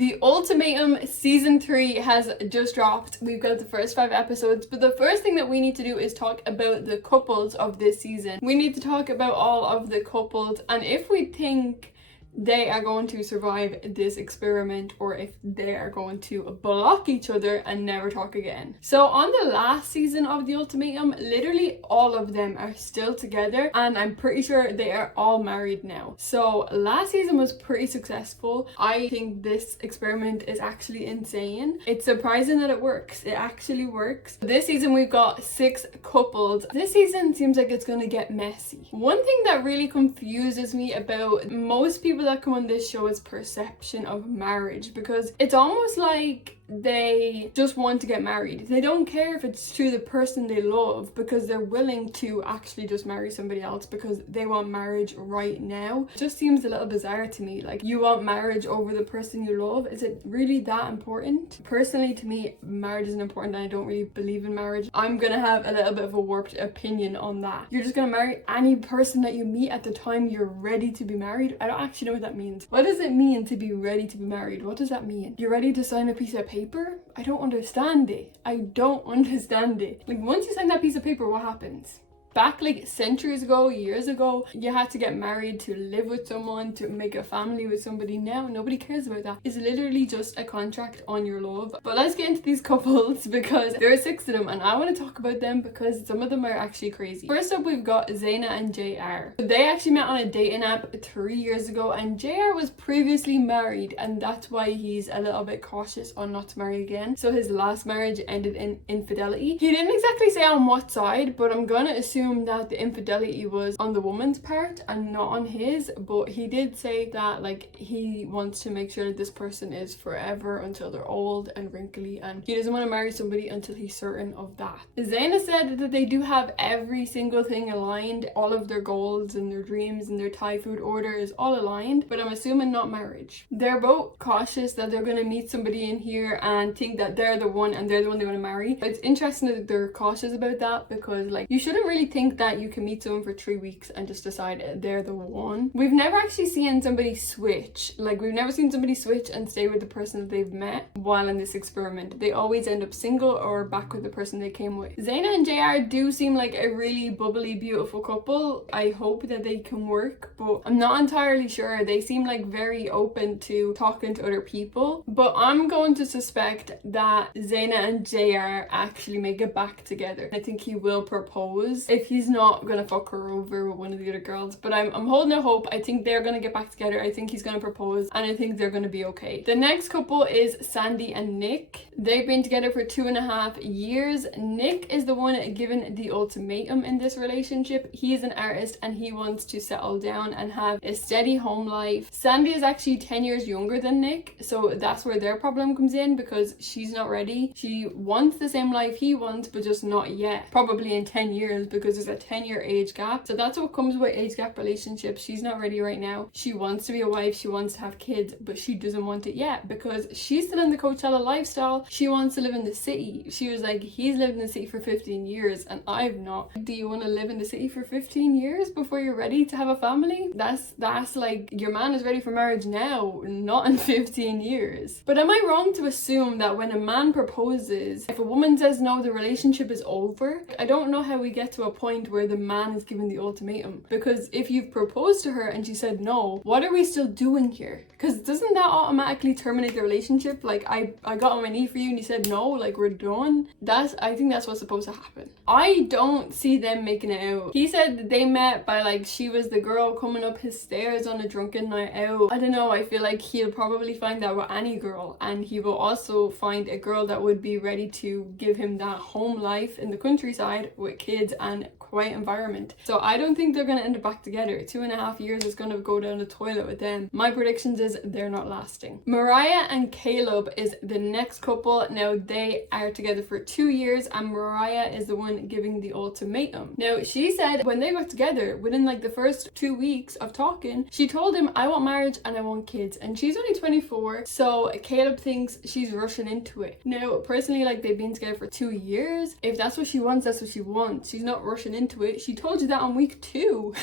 The Ultimatum Season 3 has just dropped. We've got the first 5 episodes, but the first thing that we need to do is talk about the couples of this season. We need to talk about all of the couples and if we think they are going to survive this experiment or if they are going to block each other and never talk again. So on the last season of The Ultimatum, literally all of them are still together and I'm pretty sure they are all married now. So last season was pretty successful. I think this experiment is actually insane. It's surprising that it works. It actually works. This season we've got 6 couples. This season seems like it's going to get messy. One thing that really confuses me about most people that come on this show is perception of marriage, because it's almost like they just want to get married. They don't care if it's to the person they love because they're willing to actually just marry somebody else because they want marriage right now. It just seems a little bizarre to me. Like, you want marriage over the person you love? Is it really that important? Personally, to me, marriage isn't important and I don't really believe in marriage. I'm gonna have a little bit of a warped opinion on that. You're just gonna marry any person that you meet at the time you're ready to be married? I don't actually know what that means. What does it mean to be ready to be married? What does that mean? You're ready to sign a piece of paper? I don't understand it. I don't understand it. Like, once you sign that piece of paper, what happens? Back like centuries ago, years ago, you had to get married to live with someone, to make a family with somebody. Now nobody cares about that. It's literally just a contract on your love. But let's get into these couples because there are 6 of them and I want to talk about them because some of them are actually crazy. First up, we've got Zaina and JR. They actually met on a dating app 3 years ago and JR was previously married and that's why he's a little bit cautious on not to marry again. So his last marriage ended in infidelity. He didn't exactly say on what side, but I'm gonna assume that the infidelity was on the woman's part and not on his, but he did say that like he wants to make sure that this person is forever until they're old and wrinkly and he doesn't want to marry somebody until he's certain of that. Zaina said that they do have every single thing aligned, all of their goals and their dreams and their Thai food order is all aligned, but I'm assuming not marriage. They're both cautious that they're going to meet somebody in here and think that they're the one and they're the one they want to marry. But it's interesting that they're cautious about that because like you shouldn't really think that you can meet someone for 3 weeks and just decide they're the one. We've never actually seen somebody switch. Like, we've never seen somebody switch and stay with the person that they've met while in this experiment. They always end up single or back with the person they came with. Zaina and JR do seem like a really bubbly, beautiful couple. I hope that they can work, but I'm not entirely sure. They seem like very open to talking to other people, but I'm going to suspect that Zaina and JR actually may get back together. I think he will propose if he's not gonna fuck her over with one of the other girls, but I'm holding out hope. I think they're gonna get back together. I think he's gonna propose and I think they're gonna be okay. The next couple is Sandy and Nick. They've been together for 2.5 years. Nick is the one given the ultimatum in this relationship. He is an artist and he wants to settle down and have a steady home life. Sandy is actually 10 years younger than Nick, so that's where their problem comes in because she's not ready. She wants the same life he wants, but just not yet. Probably in 10 years because there's a 10-year age gap. So that's what comes with age gap relationships. She's not ready right now. She wants to be a wife, she wants to have kids, but she doesn't want it yet because she's still in the Coachella lifestyle. She wants to live in the city. She was like, he's lived in the city for 15 years and I've not. Do you want to live in the city for 15 years before you're ready to have a family? That's like, your man is ready for marriage now, not in 15 years. But am I wrong to assume that when a man proposes, if a woman says no, the relationship is over? I don't know how we get to a point where the man is given the ultimatum, because if you've proposed to her and she said no, what are we still doing here? Because doesn't that automatically terminate the relationship? Like, I got on my knee for you and you said no, like we're done. I think that's what's supposed to happen. I don't see them making it out. He said that they met by like she was the girl coming up his stairs on a drunken night out. I don't know, I feel like he'll probably find that with any girl, and he will also find a girl that would be ready to give him that home life in the countryside with kids and quiet environment. So I don't think they're going to end up back together. 2.5 years is going to go down the toilet with them. My predictions is they're not lasting. Mariah and Caleb is the next couple. Now they are together for 2 years and Mariah is the one giving the ultimatum. Now she said when they got together, within like the first 2 weeks of talking, she told him, I want marriage and I want kids. And she's only 24, so Caleb thinks she's rushing into it. Now personally, like, they've been together for 2 years. If that's what she wants, that's what she wants. She's not rushing into it. She told you that on week 2.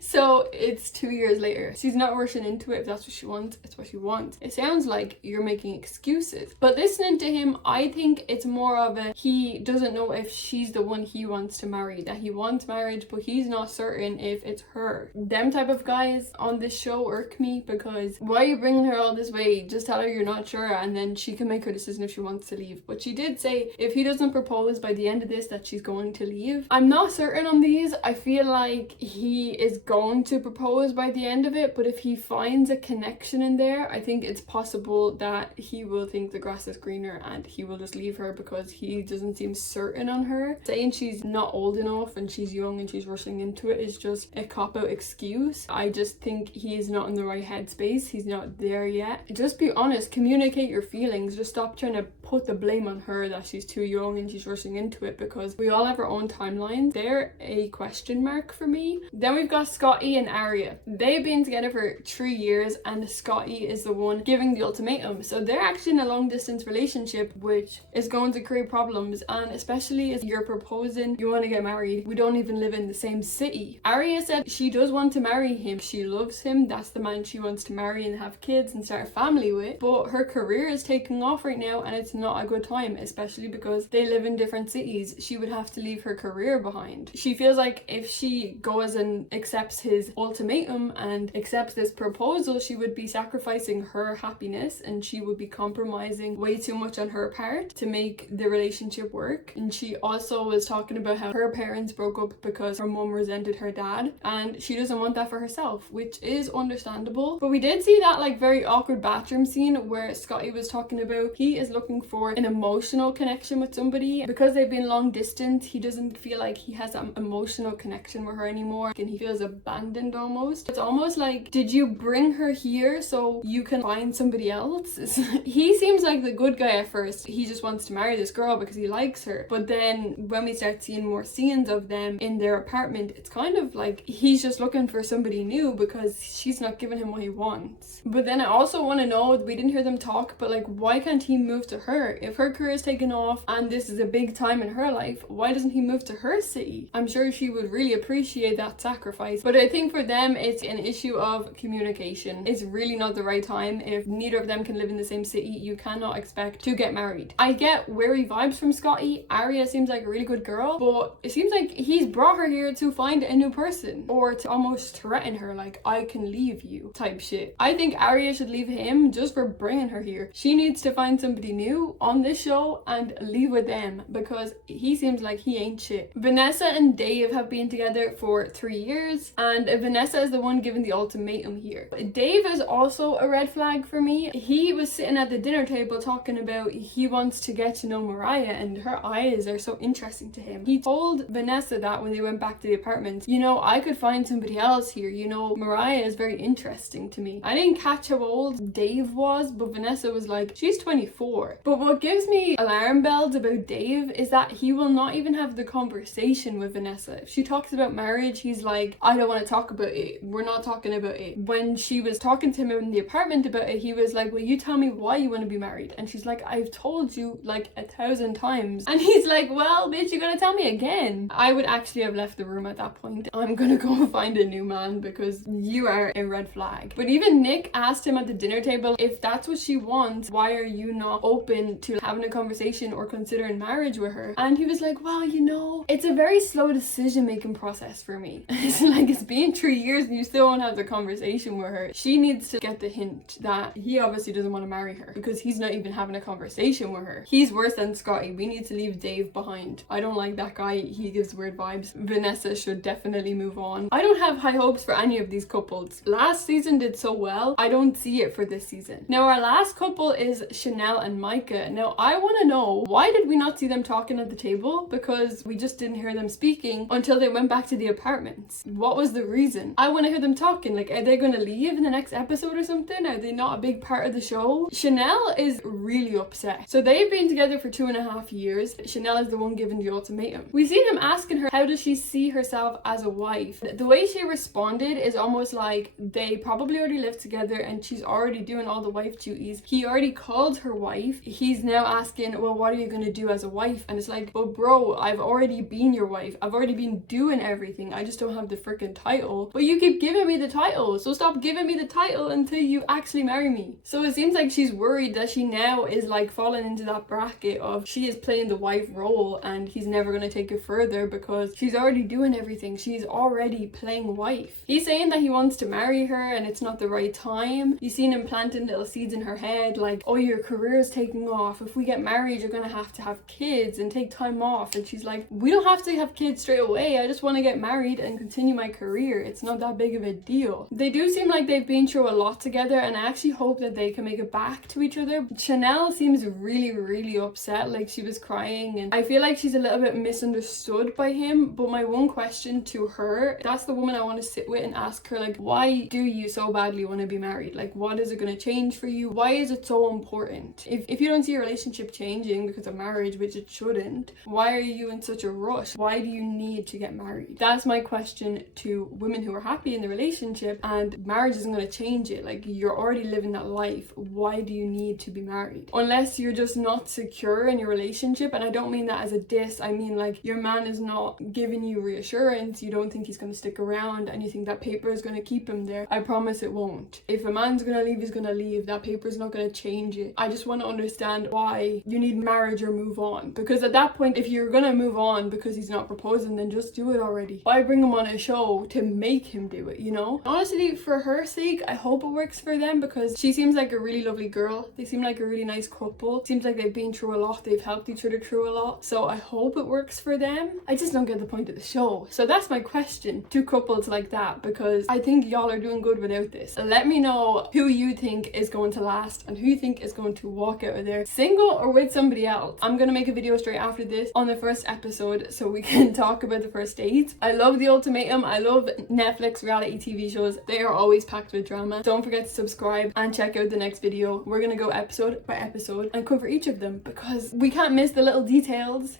So it's 2 years later. She's not rushing into it. If that's what she wants, it's what she wants. It sounds like you're making excuses. But listening to him, I think it's more of a, he doesn't know if she's the one he wants to marry, that he wants marriage, but he's not certain if it's her. Them type of guys on this show irk me, because why are you bringing her all this way? Just tell her you're not sure, and then she can make her decision if she wants to leave. But she did say if he doesn't propose by the end of this, that she's going to leave. I'm not certain on these. I feel like he is going to propose by the end of it, but if he finds a connection in there, I think it's possible that he will think the grass is greener and he will just leave her, because he doesn't seem certain on her. Saying she's not old enough and she's young and she's rushing into it is just a cop-out excuse. I just think he's not in the right headspace. He's not there yet. Just be honest, communicate your feelings. Just stop trying to put the blame on her that she's too young and she's rushing into it, because we all have our own timelines. They're a question mark for me. Then we've got Scotty and Aria. They've been together for 3 years, and Scotty is the one giving the ultimatum. So they're actually in a long distance relationship, which is going to create problems, and especially as you're proposing, you want to get married. We don't even live in the same city. Aria said she does want to marry him. She loves him. That's the man she wants to marry and have kids and start a family with. But her career is taking off right now, and it's not a good time, especially because they live in different cities. She would have to leave her career behind. She feels like if she goes and accepts his ultimatum and accepts this proposal, she would be sacrificing her happiness, and she would be compromising way too much on her part to make the relationship work. And she also was talking about how her parents broke up because her mom resented her dad, and she doesn't want that for herself, which is understandable. But we did see that like very awkward bathroom scene where Scotty was talking about he is looking for an emotional connection with somebody. Because they've been long distance, he doesn't feel like he has an emotional connection with her anymore, and he feels abandoned almost. It's almost like, did you bring her here so you can find somebody else? He seems like the good guy at first. He just wants to marry this girl because he likes her. But then when we start seeing more scenes of them in their apartment, it's kind of like he's just looking for somebody new because she's not giving him what he wants. But then I also want to know, we didn't hear them talk, but like, why can't he move to her? If her career is taken off and this is a big time in her life, why doesn't he move to her city? I'm sure she would really appreciate that sacrifice. But I think for them, it's an issue of communication. It's really not the right time. If neither of them can live in the same city, you cannot expect to get married. I get wary vibes from Scotty. Aria seems like a really good girl, but it seems like he's brought her here to find a new person, or to almost threaten her, like, I can leave you type shit. I think Aria should leave him just for bringing her here. She needs to find somebody new on this show and leave with them, because he seems like he ain't shit. Vanessa and Dave have been together for 3 years, and Vanessa is the one giving the ultimatum here. Dave is also a red flag for me. He was sitting at the dinner table talking about he wants to get to know Mariah, and her eyes are so interesting to him. He told Vanessa that when they went back to the apartment, you know, I could find somebody else here. You know, Mariah is very interesting to me. I didn't catch how old Dave was, but Vanessa was like, she's 24. But what gives me alarm bells about Dave is that he will not even have the conversation with Vanessa. If she talks about marriage, he's like, I don't want to talk about it. We're not talking about it. When she was talking to him in the apartment about it, he was like, well, you tell me why you want to be married. And she's like, I've told you like 1,000 times. And he's like, well, bitch, you're gonna tell me again. I would actually have left the room at that point. I'm gonna go find a new man because you are a red flag. But even Nick asked him at the dinner table, if that's what she wants, why are you not open to having a conversation or considering marriage with her? And he was like, well, you know, it's a very slow decision making process for me. It's like, it's been 3 years and you still won't have the conversation with her. She needs to get the hint that he obviously doesn't want to marry her because he's not even having a conversation with her. He's worse than Scotty. We need to leave Dave behind. I don't like that guy. He gives weird vibes. Vanessa should definitely move on. I don't have high hopes for any of these couples. Last season did so well. I don't see it for this season. Now our last couple is Chanel and Micah. Now I want to know, why did we not see them talking at the table? Because we just didn't hear them speaking until they went back to the apartments. What was the reason? I want to hear them talking. Like, are they going to leave in the next episode or something? Are they not a big part of the show? Chanel is really upset. So they've been together for 2.5 years. Chanel is the one giving the ultimatum. We see him asking her, how does she see herself as a wife? The way she responded is almost like they probably already live together and she's already doing all the wife duties. He already called her wife. He's now asking, well, what are you going to do as a wife? And it's like, well, bro, I've already been your wife. I've already been doing everything, I just don't have the freaking title. But you keep giving me the title, so stop giving me the title until you actually marry me. So it seems like she's worried that she now is like falling into that bracket of she is playing the wife role and he's never going to take it further because she's already doing everything. She's already playing wife. He's saying that he wants to marry her and it's not the right time. You've seen him planting little seeds in her head like, oh, your career is taking off. If we get married, you're going to have kids and take time off. And she's like, we don't have to have kids straight away. I just want to get married and continue my career. It's not that big of a deal. They do seem like they've been through a lot together, and I actually hope that they can make it back to each other. Chanel seems really upset, like she was crying, and I feel like she's a little bit misunderstood by him. But my one question to her, that's the woman I want to sit with and ask her, like, why do you so badly want to be married? Like, what is it going to change for you? Why is it so important? If you don't see your relationship changing because of marriage, which it shouldn't, why are you in such a rush? Why do you need to get married? That's my question to women who are happy in the relationship and marriage isn't going to change it. Like, you're already living that life. Why do you need to be married? Unless you're just not secure in your relationship, and I don't mean that as a diss, I mean like your man is not giving you reassurance, you don't think he's going to stick around, and you think that paper is going to keep him there. I promise it won't. If a man's going to leave, he's going to leave. That paper is not going to change it. I just want to understand why you need marriage or move on, because at that point, if you're going to move on because he's not proposing, then just do it already. Why bring him on a show to make him do it, you know? Honestly, for her sake, I hope it works for them, because she seems like a really lovely girl. They seem like a really nice couple. Seems like they've been through a lot. They've helped each other through a lot. So I hope it works for them. I just don't get the point of the show. So that's my question to couples like that, because I think y'all are doing good without this. Let me know who you think is going to last and who you think is going to walk out of there single or with somebody else. I'm gonna make a video straight after this on the first episode so we can talk about the first dates. I love The Ultimatum. I love Netflix reality TV shows. They are always packed with drama. Don't forget to subscribe and check out the next video. We're gonna go episode by episode and cover each of them because we can't miss the little details.